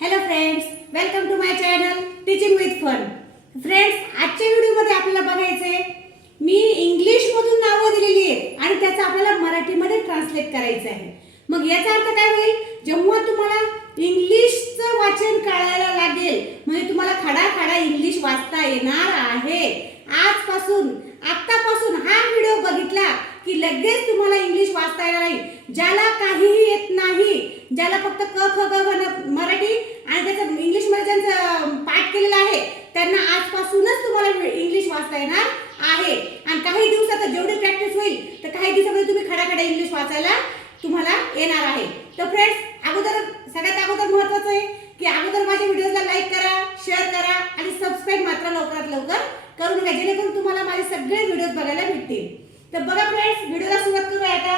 Hello friends welcome to my channel teaching with fun friends आजच्या व्हिडिओमध्ये आपल्याला बघायचंय मी इंग्लिशमधून नावं दिलेली आहेत आणि त्याचं आपल्याला मराठीमध्ये ट्रान्सलेट करायचं आहे मग याचा अर्थ काय होईल? जेव्हा तुम्हाला इंग्लिशचं वाचन कळायला लागेल म्हणजे तुम्हाला खडा खडा इंग्लिश वाचता येणार आहे. आजपासून आत्तापासून हा व्हिडिओ बघितला की लगेच तुम्हाला इंग्लिश वाचता येणार नाही. ज्याला काहीही येत नाही ज्याला फक्त क ख ग मराठी आणि त्याचं इंग्लिशमध्ये ज्यांचं पाठ केलेलं आहे त्यांना आजपासूनच तुम्हाला इंग्लिश वाचता येणार आहे आणि काही दिवसात जेवढी प्रॅक्टिस होईल तर काही दिवसामध्ये तुम्ही खडाखडा इंग्लिश वाचायला तुम्हाला येणार आहे तर फ्रेंड्स अगोदर सगळ्यात अगोदर महत्वाचं आहे की अगोदर माझ्या व्हिडिओला लाईक करा शेअर करा आणि सबस्क्राईब मात्र लवकरात लवकर करून घ्या जेणेकरून तुम्हाला माझे सगळे व्हिडिओज बघायला भेटतील तर बघा फ्रेंड्स व्हिडिओला सुरुवात करूया आता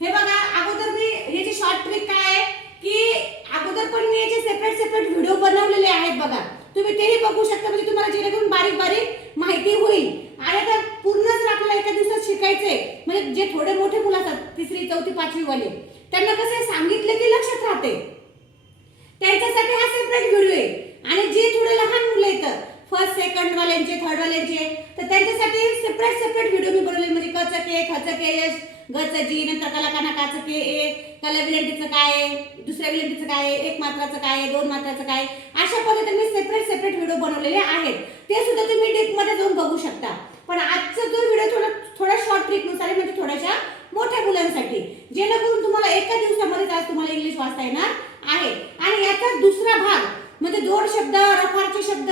हे बघा अगोदर मी याची शॉर्ट ट्रिक काय आहे की अगोदर पण मी याचे सेपरेट सेपरेट व्हिडिओ बनवलेले आहेत बघा तुम्ही तेही बघू शकता म्हणजे तुम्हाला जेणेकरून बारीक बारीक माहिती होईल आणि आता पूर्ण जर आपल्याला एका दिवसात शिकायचंय म्हणजे जे थोडे मोठे मुलं असतात तिसरी चौथी पाचवी वाले त्यांना कसं आहे, सांगितलं होते. त्यांच्यासाठी हा सेपरेट व्हिडिओ आहे. आणि जे थोडे लहान मुलं येतं फर्स्ट सेकंड वाल्यांचे थर्ड वाल्यांचे तर त्यांच्यासाठी सेपरेट सेपरेट व्हिडिओ मी बनवले. म्हणजे कच के खच के यश गच जी नंतर कलाकाना काच के ए कला विलंटीचं काय आहे दुसऱ्या विलंटीचं काय आहे एक मात्राचं काय दोन मात्राचं काय आहे अशा पद्धतीने मी सेपरेट सेपरेट व्हिडिओ बनवलेले आहेत. ते सुद्धा तुम्ही डिपमध्ये जाऊन बघू शकता. पण आजचा जो व्हिडिओ थोडा थोड्या शॉर्ट ट्रिकनुसार आहे म्हणजे थोड्याशा मोठ्या मुलांसाठी. जेणेकरून तुम्हाला एका दिवसामध्ये आज तुम्हाला इंग्लिश वाचता येणार आहे. आणि याचा दुसरा भाग म्हणजे दोन शब्द रफारचे शब्द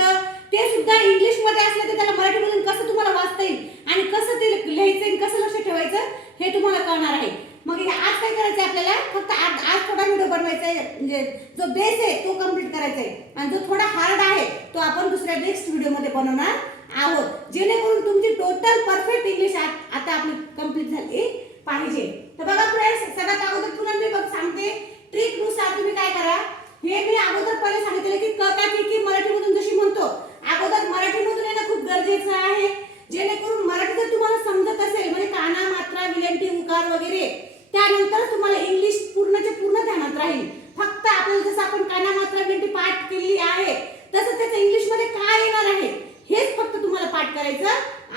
ते सुद्धा इंग्लिशमध्ये असले तर त्याला मराठीमधून कसं तुम्हाला वाचता येईल आणि कसं ते लिहायचं कसं लक्ष ठेवायचं हे तुम्हाला कळणार आहे. मग हे आज काय करायचं आहे आपल्याला? फक्त आज आज थोडा व्हिडिओ बनवायचा आहे म्हणजे जो बेस आहे तो कंप्लीट करायचा आहे आणि जो थोडा हार्ड आहे तो आपण दुसऱ्या नेक्स्ट व्हिडिओमध्ये बनवणार आहोत. जेणेकरून तुमची टोटल परफेक्ट इंग्लिश आता आपली कंप्लीट झाली. पाहिजे. तर बघा फ्रेंड्स सगळ्यात अगोदर पुन्हा मी बघ सांगते. ट्रिकनुसार तुम्ही काय करा. हे मी अगोदर पहिले सांगितलं की क का की की मराठीमधून जशी म्हणतो. अगोदर मराठीमधून येणं खूप गरजेचं आहे. जेणेकरून मराठी जर तुम्हाला समजत असेल म्हणजे काना मात्रा विलंटी उकार वगैरे त्यानंतर तुम्हाला इंग्लिश पूर्णचे पूर्ण ध्यानात राहील फक्त आपल्याला जसं आपण काना मात्रा विलंटी पाठ केली आहे तसं त्याचं इंग्लिशमध्ये काय येणार आहे हेच फक्त तुम्हाला पाठ करायचं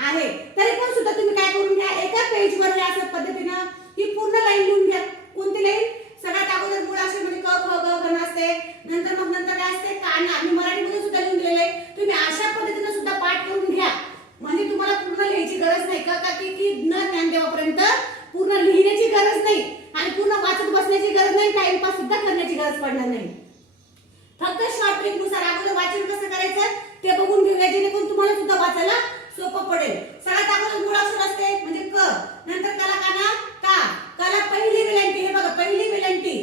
आहे तरी पण सुद्धा तुम्ही काय करून घ्या एका पेजवर या असं पद्धतीनं ही पूर्ण लाईन लिहून घ्या कोणती लाईन सगळ्यात अगोदर मूळ असते म्हणजे क ख ग घन असते नंतर मग नंतर काय असते काना मी मराठीमध्ये सुद्धा लिहून दिलेलं आहे तुम्ही अशा पद्धतीने सुद्धा पाठ करून घ्या म्हणजे तुम्हाला पूर्ण लिहायची गरज नाही का का की की न ज्ञानदेवापर्यंत पूर्ण लिहिण्याची गरज नाही आणि पूर्ण वाचत बसण्याची गरज नाही टाइमपास सुद्धा करण्याची गरज पडणार नाही फक्त शॉर्ट ट्रिकनुसार अगोदर वाचन कसं करायचं ते बघून घेऊया जेणेकरून तुम्हाला सुद्धा वाचायला सोपं पडेल सगळ्यात अगोदर मूळाक्षर असते म्हणजे क नंतर कला काना का कला पहिली विलंटी हे बघा पहिली विलंटी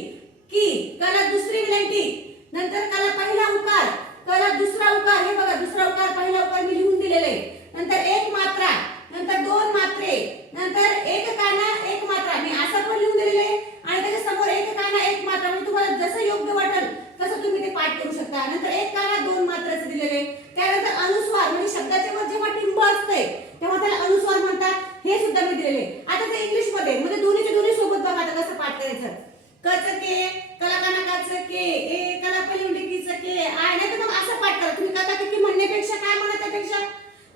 की कला दुसरी विलंटी नंतर कला पहिला उकार कला दुसरा उकार हे बघा दुसरा उकार पहिला उकार मी लिहून दिलेले आहे. नंतर एक मात्रा नंतर दोन मात्रे नंतर एक काना एक मात्रा मी असं पण लिहून दिलेले आहे. आणि त्याच्यासमोर एक काना एक मात्रा म्हणजे तुम्हाला जसं योग्य वाटेल तसं तुम्ही ते पाठ करू शकता नंतर एक काना दोन मात्राचं दिलेले त्यानंतर अनुस्वार म्हणजे शब्दाच्या वर जेव्हा टिंब असते तेव्हा त्याला अनुस्वार म्हणतात हे सुद्धा मी दिलेले आता ते इंग्लिशमध्ये म्हणजे दोन्हीचे दोन्ही सोबत बघा आता कसं कच के कला के ए कला पहिली की. के आय नाही तर मग असं पाठ करा. तुम्ही कथा किती म्हणण्यापेक्षा काय म्हणत त्यापेक्षा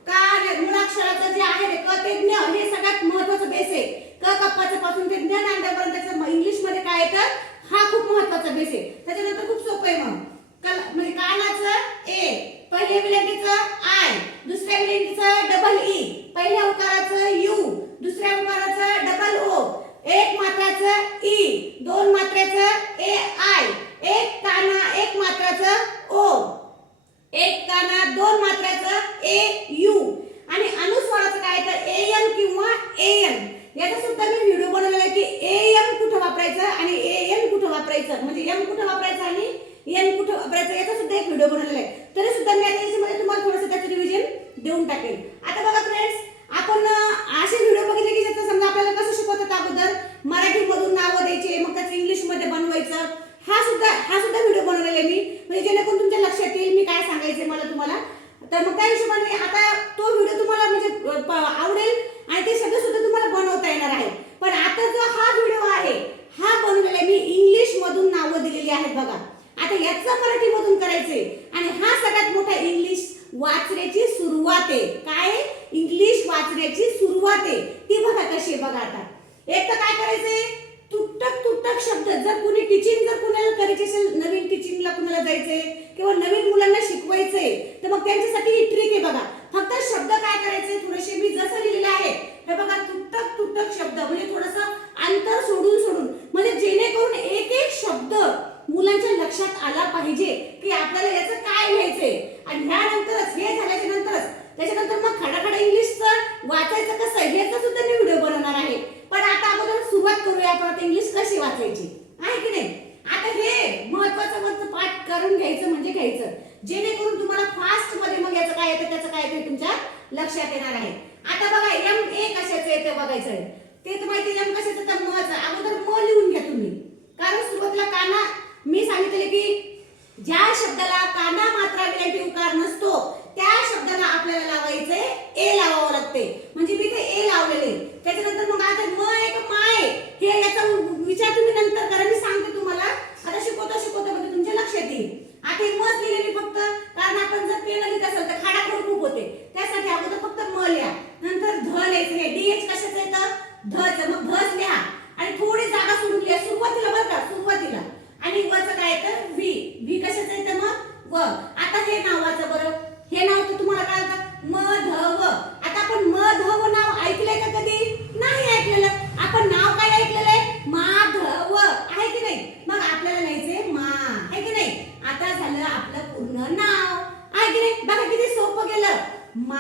का मूळाक्षराचं जे आहे क ते ज्ञान हे सगळ्यात महत्वाचं बेस आहे. क कप्पाचं पासून ते ज्ञान आणल्यापर्यंत इंग्लिशमध्ये काय येतं? हा खूप महत्त्वाचा बेस आहे. त्याच्यानंतर खूप सोपं आहे मग. कल म्हणजे कानाचं ए पहिल्या विलंटीचं आय दुसऱ्या विलंटीचं डबल ई e, पहिल्या उकाराचं यू दुसऱ्या उकाराचं डबल ओ एक मात्राचं ई दोन मात्राचं ए आय एक काना एक मात्राचं ओ. एक काना दोन मात्राचं ए यू. आणि अनुस्वाराचं काय तर ए एम किंवा ए एम याचा सुद्धा मी व्हिडिओ बनवलेला आहे की ए एम कुठं वापरायचं आणि ए एम कुठं वापरायचं. म्हणजे एम कुठं वापरायचं आणि एन कुठं वापरायचं याचा सुद्धा एक व्हिडिओ बनवलेला आहे. तरी सुद्धा मी आता याच्यामध्ये तुम्हाला थोडंसं त्याचं रिव्हिजन देऊन टाकेल आता बघा फ्रेंड्स आपण असे व्हिडिओ बघितले की ज्याचं समजा आपल्याला कसं अगोदर मराठीमधून नावं द्यायचे मग त्याचं इंग्लिशमध्ये बनवायचं. हा सुद्धा हा सुद्धा व्हिडिओ बनवलेला मी. म्हणजे जेणेकरून तुमच्या लक्षात येईल मी काय सांगायचे मला तुम्हाला. तर मग त्या हिशोबाने आता तो व्हिडिओ तुम्हाला म्हणजे आवडेल आणि ते शब्द सुद्धा तुम्हाला बनवता येणार आहे. पण आता जो हा व्हिडिओ आहे हा बनवलेला मी इंग्लिश मधून नावं दिलेली आहेत बघा. आता याचं मराठीमधून करायचंय आणि हा सगळ्यात मोठा इंग्लिश वाचण्याची सुरुवात आहे. काय? इंग्लिश वाचण्याची सुरुवात आहे. ती बघा कशी आहे बघा आता. एक तर काय करायचंय? तुटक तुटक शब्द. जर कुणी टीचिंग जर कुणाला करायची असेल नवीन टीचिंगला कुणाला जायचंय किंवा नवीन मुलांना शिकवायचंय तर मग त्यांच्यासाठी ही ट्रिक आहे बघा. फक्त शब्द काय करायचे थोडेसे मी जसं लिहिलेलं आहे हे बघा तुटक तुटक शब्द. म्हणजे थोडस अंतर सोडून सोडून. म्हणजे जेणेकरून एक एक शब्द मुलांच्या लक्षात आला पाहिजे की आपल्याला याचं काय लिहायचंय. आणि ह्यानंतरच हे झाल्याच्या नंतरच त्याच्यानंतर मग खडाखडा इंग्लिशचं वाचायचं कसं? 马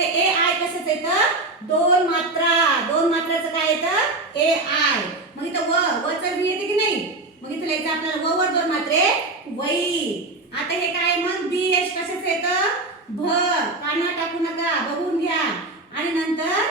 म्हणजे हे ए आय कसंच येतं दोन मात्रा. दोन मात्राचं काय येतं ए आय मग इथं व वचं बी येते की नाही? मग इथं लिहायचं आपल्याला व वर दोन मात्रे वई. आता हे काय मग? बी एच कसंच येतं भ काना टाकू नका बघून घ्या. आणि नंतर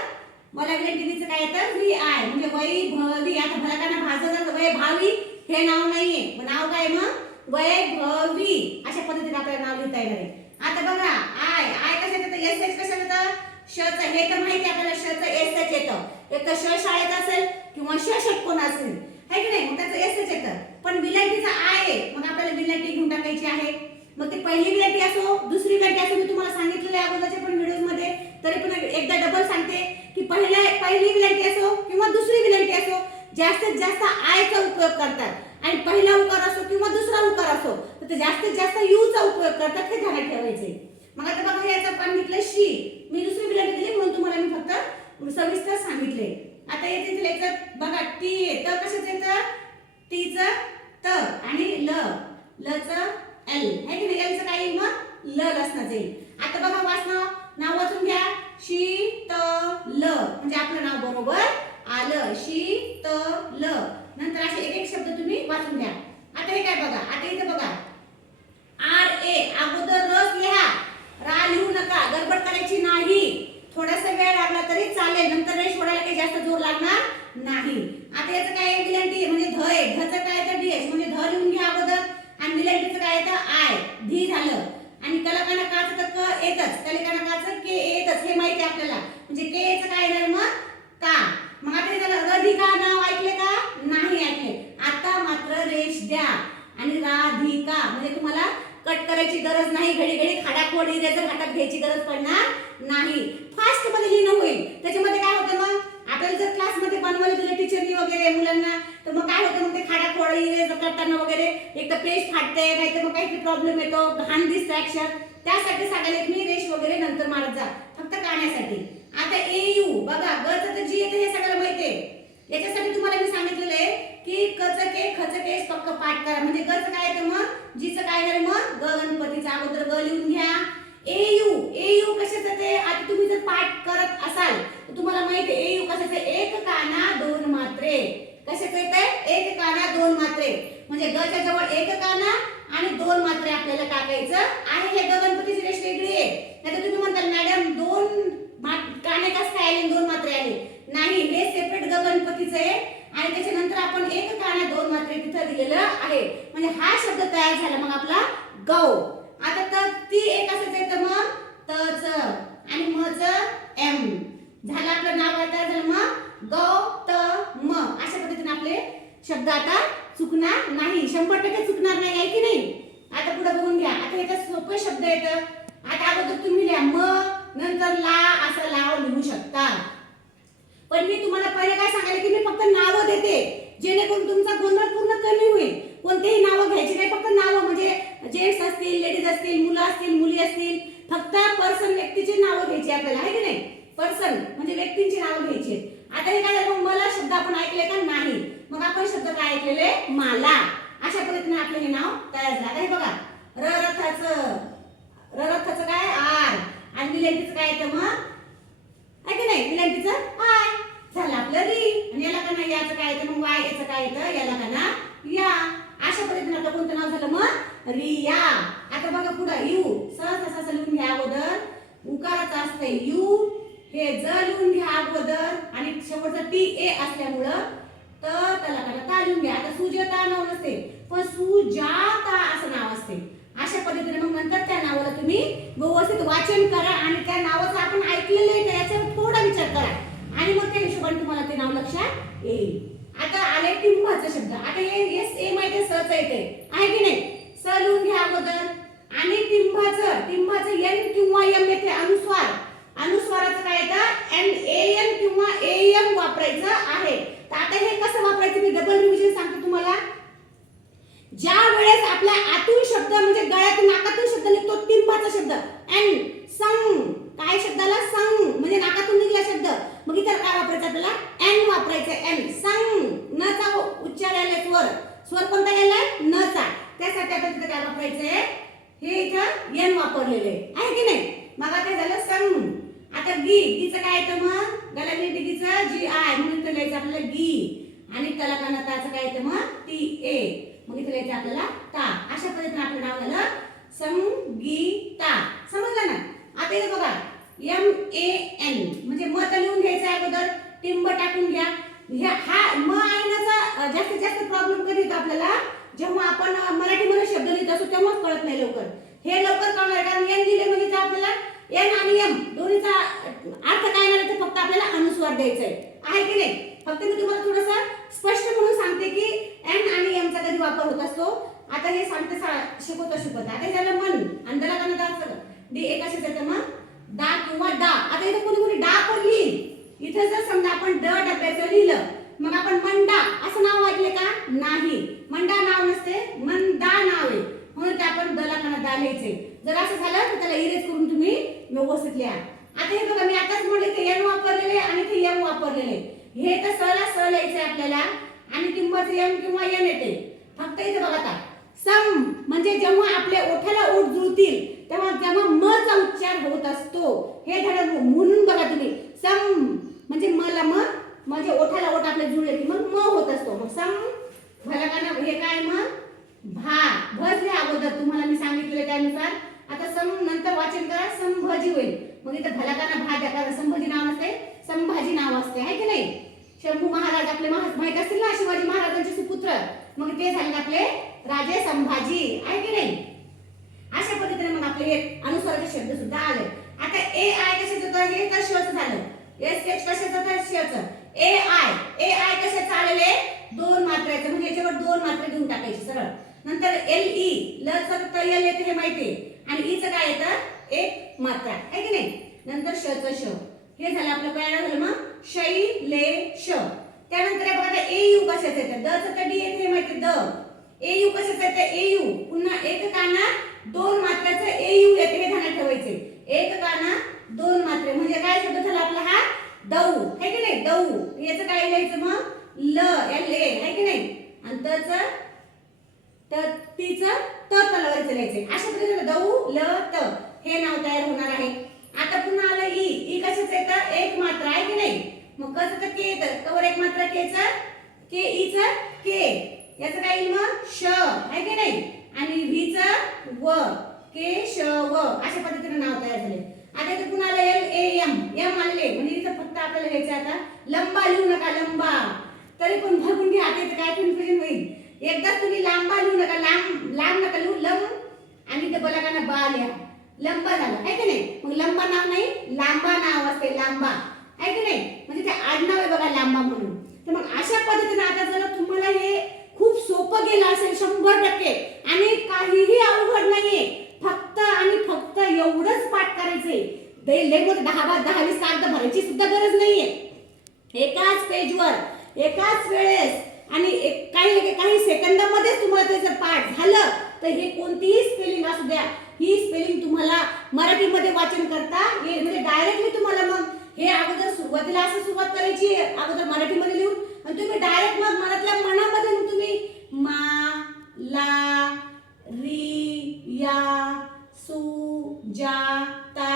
मला ग्रेटिव्हीचं काय येतं व्ही आय म्हणजे वई भवी आता भरकाना भाजत वय भावी हे नाव नाहीये. नाव काय मग? वय भवी. अशा पद्धतीने आपल्याला नाव लिहिता येणार आहे. आता बघा आय आय कसं येतं? एस एच कसं येतं? शच हे तर माहिती आहे आपल्याला शच एस एच येतं. एक तर श शाळेत असेल किंवा श षटकोन असेल. है की नाही? मग त्याचं एस एच येतं. पण विलांटीचा आय आहे. मग आपल्याला विलांटी घेऊन टाकायची आहे. मग ते पहिली विलांटी असो दुसरी विलांटी असो मी तुम्हाला सांगितलेलं आहे अगोदरच्या पण व्हिडिओजमध्ये तरी पण एकदा डबल सांगते की पहिल्या पहिली विलांटी असो किंवा दुसरी विलांटी असो जास्तीत जास्त आयचा उपयोग करतात. आणि पहिला उकार असो किंवा दुसरा उकार असो तर ते जास्तीत जास्त यूचा उपयोग करतात हे ध्यानात ठेवायचे. मग आता बघा याचं पान घेतलं शी. मी दुसरी विलांटी दिली म्हणून तुम्हाला मी फक्त सविस्तर सांगितले. आता येथे तिला एक बघा टी येतं कशाचं येतं टीचं त आणि ल. लच एल है की नाही? एलचं काय मग? ल असणार येईल. आता बघा वाचनाव नाव वाचून घ्या. शी त ल. म्हणजे आपलं नाव बरोबर आलं. शी त ल. नंतर असे एक एक शब्द वाचून घ्या. आता हे काय बघा? आता इथे बघा आर ए अगोदर रस लिहा रा लिहू नका गडबड करायची नाही थोडासा वेळ लागला तरी चालेल नंतर रेश सोडायला काही जास्त जोर लागणार नाही आता याचं काय आहे विलंटी म्हणजे ध आहे धचं काय तर डी म्हणजे ध लिहून घ्या अगोदर आणि विलंटीचं काय येतं आय धी झालं आणि कलकाना काच तर क येतच कलिकाना काच के येतच हे माहिती आहे आपल्याला म्हणजे के याचं काय येणार मग का मग आता हे झालं रधिका नाव ऐकले का नाही ऐकले आता मात्र रेश द्या आणि राधिका म्हणजे तुम्हाला कट करायची गरज नाही घडी घडी खाडाखोड त्याचं हातात घ्यायची गरज पडणार नाही. फास्टमध्ये लिहिणं होईल. त्याच्यामध्ये काय होतं मग? आपल्याला जर क्लासमध्ये बनवलं तुला टीचरनी वगैरे मुलांना तर मग काय होतं मग ते खाडाखोड इरेजर करताना वगैरे एक तर पेज फाटते नाही तर मग काहीतरी प्रॉब्लेम येतो घाण दिसतं अक्षर त्यासाठी सांगायला मी रेश वगैरे नंतर मारत जा. फक्त काढण्यासाठी. आता ए यू बघा गच तर जी येते हे सगळं आहे. याच्यासाठी तुम्हाला मी सांगितलेलं आहे की कच के खच के पक्क पाठ करा. म्हणजे गच काय तर मग? जीचं काय येणार मग? ग गणपतीचा. अगोदर ग लिहून घ्या ए यू ए यू कशाचं ते आता तुम्ही जर पाठ करत असाल तर तुम्हाला माहिती आहे ए यू कशाचं एक काना दोन मात्रे कशाचं येतंय एक काना दोन मात्रे म्हणजे गच्या जवळ एक काना आणि दोन मात्रे आपल्याला टाकायचं आहे हे ग गणपतीची रेष वेगळी आहे नाही तुम्ही म्हणताल मॅडम दोन मा- काने कसं काय आले दोन मात्रे आले नाही हे सेपरेट ग गणपतीचं आहे आणि त्याच्यानंतर आपण एक काना दोन मात्रे तिथं दिलेलं आहे म्हणजे हा शब्द तयार झाला मग आपला गौ आता तर ती एक असंच येतं मग तच आणि मच एम झालं आपलं नाव तयार झालं मग गौ त म अशा पद्धतीने आपले शब्द आता चुकणार नाही. शंभर टक्के चुकणार नाही आहे की नाही? आता पुढे बघून घ्या. आता याच्यात सोपे शब्द येतं आता अगोदर तुम्ही लिहा. म नंतर ला असं लाव लिहू शकता. पण मी तुम्हाला पहिले काय सांगायला की मी फक्त नावं देते. जेणेकरून तुमचा गोंधळ पूर्ण कमी होईल. कोणतेही नावं घ्यायची नाही फक्त नावं म्हणजे जेंट्स असतील लेडीज असतील मुलं असतील मुली असतील. फक्त पर्सन व्यक्तीची नावं घ्यायची आपल्याला आहे की नाही? पर्सन म्हणजे व्यक्तींची नावं घ्यायची आता हे काय झालं? मला शब्द आपण ऐकले का? नाही. मग आपण शब्द काय ऐकलेले? माला. अशा पद्धतीने आपलं हे नाव तयार झालं. आता हे बघा. र रथाचं र रथाचं काय आर आणि विलेंटीचं काय येतं मग आहे की नाही विलंटीचं आय झालं आपलं री आणि याला का नाही याचं काय येतं मग वाय याचं काय येतं याला का ना या अशा पद्धतीने आपलं कोणतं नाव झालं मग रिया आता बघा पुढं यू सहज असं लिहून घ्या अगोदर उकाराचं असतंय यू हे ज लिहून घ्या अगोदर आणि शेवटचं टी ए असल्यामुळं तर त्याला का ता लिहून घ्या आता सुजाता नाव नसते पण सुजाता असं नाव असते अशा पद्धतीने मग नंतर त्या नावाला तुम्ही व्यवस्थित वाचन करा आणि त्या नावाचं आपण ऐकलेलं आहे का याच्यावर थोडा विचार करा आणि मग त्या हिशोबाने तुम्हाला ते नाव लक्षात येईल. आता आले टिंबाचा शब्द. आता हे एस ए माहिती सच येते आहे की नाही? स लिहून घ्या अगोदर. आणि टिंबाचं टिंबाचं एन किंवा एम येते अनुस्वार. अनुस्वाराचं काय येतं? एन ए एन किंवा ए एम वापरायचं आहे. तर आता हे कसं वापरायचं? मी डबल रिव्हिजन सांगते तुम्हाला. ज्या वेळेस आपल्या आतून शब्द म्हणजे गळ्यातून नाकातून शब्द निघतो टिंबाचा शब्द. अँड संग काय शब्दाला? संग म्हणजे नाकातून निघला शब्द. मग इतर काय वापरायचं आपल्याला? एन वापरायचं एन संग न चा उच्चार आलाय स्वर. स्वर कोणता गेलाय न चा. त्यासाठी आता तिथे काय वापरायचंय? हे इथं एन वापरलेले आहे. की नाही? मग आता झालं संग आता गी गीचं काय येतं मग? गला गीचं जी आय म्हणून लिहायचं आपल्याला गी. आणि त्याला त्याचं काय येतं मग? टी ए मग इथे लिहायचं आपल्याला? ता. अशा पद्धतीने आपलं नाव झालं संगीता. समजलं ना? आता इथे बघा एम ए एन म्हणजे म लिहून घ्यायचं आहे अगोदर टिंब टाकून घ्या. ह्या हा म आयनाचा जास्तीत जास्त प्रॉब्लेम कधी येतो आपल्याला? जेव्हा आपण मराठीमध्ये शब्द लिहित असतो तेव्हाच कळत नाही लवकर. हे लवकर कळणार कारण एन दिले म्हणजे आपल्याला एन आणि एम दोन्हीचा अर्थ काय नाही तर फक्त आपल्याला अनुस्वार द्यायचा आहे की नाही? फक्त मी तुम्हाला थोडंसं स्पष्ट म्हणून सांगते की एन आणि एमचा कधी वापर होत असतो. आता हे सांगते सा- शिकवता शिकवता. आता त्याला मन. अंधला का दा असतं डी एक असेच त्याचं मग दा किंवा डा. आता इथे कोणी कोणी डा पण लिहिल. इथं जर समजा आपण ड डब्याचं लिहिलं मग आपण मंडा असं नाव वाटले का? नाही. मंडा नाव नसते मंदा नाव आहे. म्हणून ते आपण दला काना दा लिहायचे. जर असं झालं तर त्याला इरेज करून तुम्ही व्यवस्थित लिहा. आता हे बघा मी आताच म्हणले ते एम वापरलेले आणि ते एम वापरलेले हे तर सला स लिहायचंय आपल्याला. आणि किंमत एम किंवा एन येते. फक्त इथे बघा आता. सम म्हणजे जेव्हा आपल्या ओठाला ओठ जुळतील तेव्हा जेव्हा म चा उच्चार होत असतो. हे धड म्हणून बघा तुम्ही. सम म्हणजे मला म म्हणजे ओठाला ओठ आपल्या जुळले की मग म होत असतो. मग सम भला का हे काय मग भा. भज अगोदर तुम्हाला मी सांगितलेलं त्यानुसार. आता सम नंतर वाचन करा संभजी होईल. मग इथं भलाकाना का भा द्या कारण संभाजी नाव नसते संभाजी नाव असते आहे की नाही? शंभू महाराज आपले महा- माहीत असतील ना शिवाजी महाराजांचे सुपुत्र? मग ते झाले आपले राजे संभाजी आहे की नाही? अशा पद्धतीने मग आपले हे अनुस्वाराचे शब्द सुद्धा आले. आता ए आय कशाचं होतं हे तर शच झालं. एस एच कशाचं तर शच ए आय ए आय कशाचं आलेले दोन मात्राचं म्हणजे याच्यावर दोन मात्र घेऊन टाकायचे सरळ. नंतर एल ई ल तर एल येते हे माहिती. आणि e ईचं काय येतं? एक मात्रा आहे की नाही? नंतर श च श. हे झालं आपलं काय झालं मग शै ले श. त्यानंतर हे बघा आता ए यू कशाचं येतं द च डी येते हे माहिती द. ए यू कशाचं येतं ए यू. पुन्हा एक काना दोन मात्राचं ए यू येते हे ध्यानात ठेवायचे. एक काना दोन मात्रे. म्हणजे काय शब्द झाला आपला हा? दऊ. है की नाही? दऊ. याचं काय लिहायचं मग? ल एल ए है की नाही? आणि तच त त तलवारीचं लिहायचं अशा पद्धतीने दऊ ल त हे नाव तयार होणार आहे. आता पुन्हा आलं ई. कशाचं येतं एक मात्रा आहे की नाही? मग कसं तर के येतं. कवर एक मात्रा केचं? के ई के. याचं काय येईल मग? श. आहे की नाही? आणि व्ही च व. के श व. अशा पद्धतीने नाव तयार झाले. आता इथे पुन्हा आलं एल ए एम. एम आले म्हणजे इथं फक्त आपल्याला घ्यायचं आता. लंबा लिहू नका लंबा. तरी पण भरून घ्या. आता इथं काय कन्फ्युजन होईल? एकदा तुम्ही लांबा लिहू नका. लांब लांब नका लिहू. लंब. आणि ते बलाकांना बा लिहा. लंबा झालं. आहे की नाही? मग लंबा नाव असते लांबा. आहे की नाही? म्हणजे ते आडनाव आहे बघा लांबा म्हणून. तर मग अशा पद्धतीने आता जर तुम्हाला हे खूप सोपं गेलं असेल शंभर टक्के आणि काहीही अवघड नाहीये फक्त आणि फक्त एवढंच पाठ करायचंय. ते दहा बार दहा वीस कागद भरायची सुद्धा गरज नाहीये. एकाच पेजवर एकाच वेळेस आणि एक- काही काही सेकंदामध्ये तुम्हाला त्याचं पाठ झालं तर हे कोणतीही स्पेलिंग असू द्या ही स्पेलिंग तुम्हाला मराठीमध्ये वाचन करता येईल म्हणजे डायरेक्टली तुम्हाला मग हे अगोदर सुरुवातीला असं सुरुवात करायची अगोदर मराठीमध्ये लिहून आणि तुम्ही डायरेक्ट मग मनातल्या मनामध्ये मग तुम्ही मा ला री या सु जा ता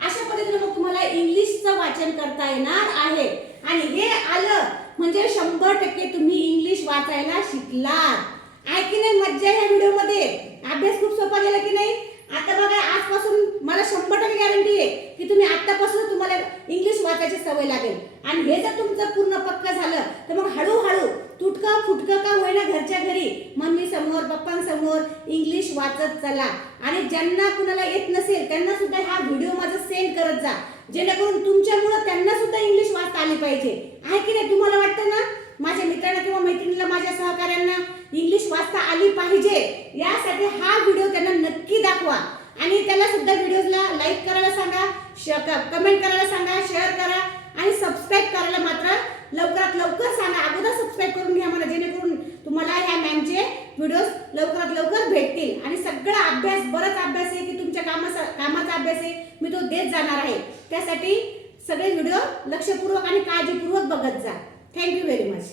अशा पद्धतीने मग तुम्हाला इंग्लिशचं वाचन करता येणार आहे आणि हे आलं म्हणजे शंभर टक्के तुम्ही इंग्लिश वाचायला शिकलात आहे की नाही मज्जा ह्या व्हिडिओमध्ये अभ्यास खूप सोपा गेला की नाही आता बघा आजपासून मला शंभर टक्के गॅरंटी आहे की तुम्ही आतापासून तुम्हाला इंग्लिश वाचायची सवय लागेल आणि हे जर तुमचं पूर्ण पक्क झालं तर मग हळूहळू तुटकं फुटकं का होईना घरच्या घरी मम्मी समोर पप्पांसमोर इंग्लिश वाचत चला आणि ज्यांना कुणाला येत नसेल त्यांना सुद्धा हा व्हिडिओ माझा सेंड करत जा. जेणेकरून तुमच्यामुळं त्यांना सुद्धा इंग्लिश वाचता आली पाहिजे. आहे की नाही? तुम्हाला वाटतं ना? माझ्या मित्रांना किंवा मैत्रिणीला माझ्या सहकाऱ्यांना इंग्लिश वाचता आली पाहिजे. यासाठी हा व्हिडिओ त्यांना नक्की दाखवा. आणि त्याला सुद्धा व्हिडिओला लाईक करायला सांगा कमेंट करायला सांगा शेअर करा आणि सबस्क्राईब करायला मात्र लवकरात लवकर सांगा. अगोदर सबस्क्राईब करून घ्या मला जेणेकरून तुम्हाला ह्या मॅमचे व्हिडिओज लवकरात लवकर भेटतील. आणि सगळा अभ्यास बराच अभ्यास आहे की तुमच्या कामाचा कामाचा अभ्यास आहे. मी तो देत जाणार आहे. त्यासाठी सगळे व्हिडिओ लक्षपूर्वक आणि काळजीपूर्वक बघत जा. Thank you very much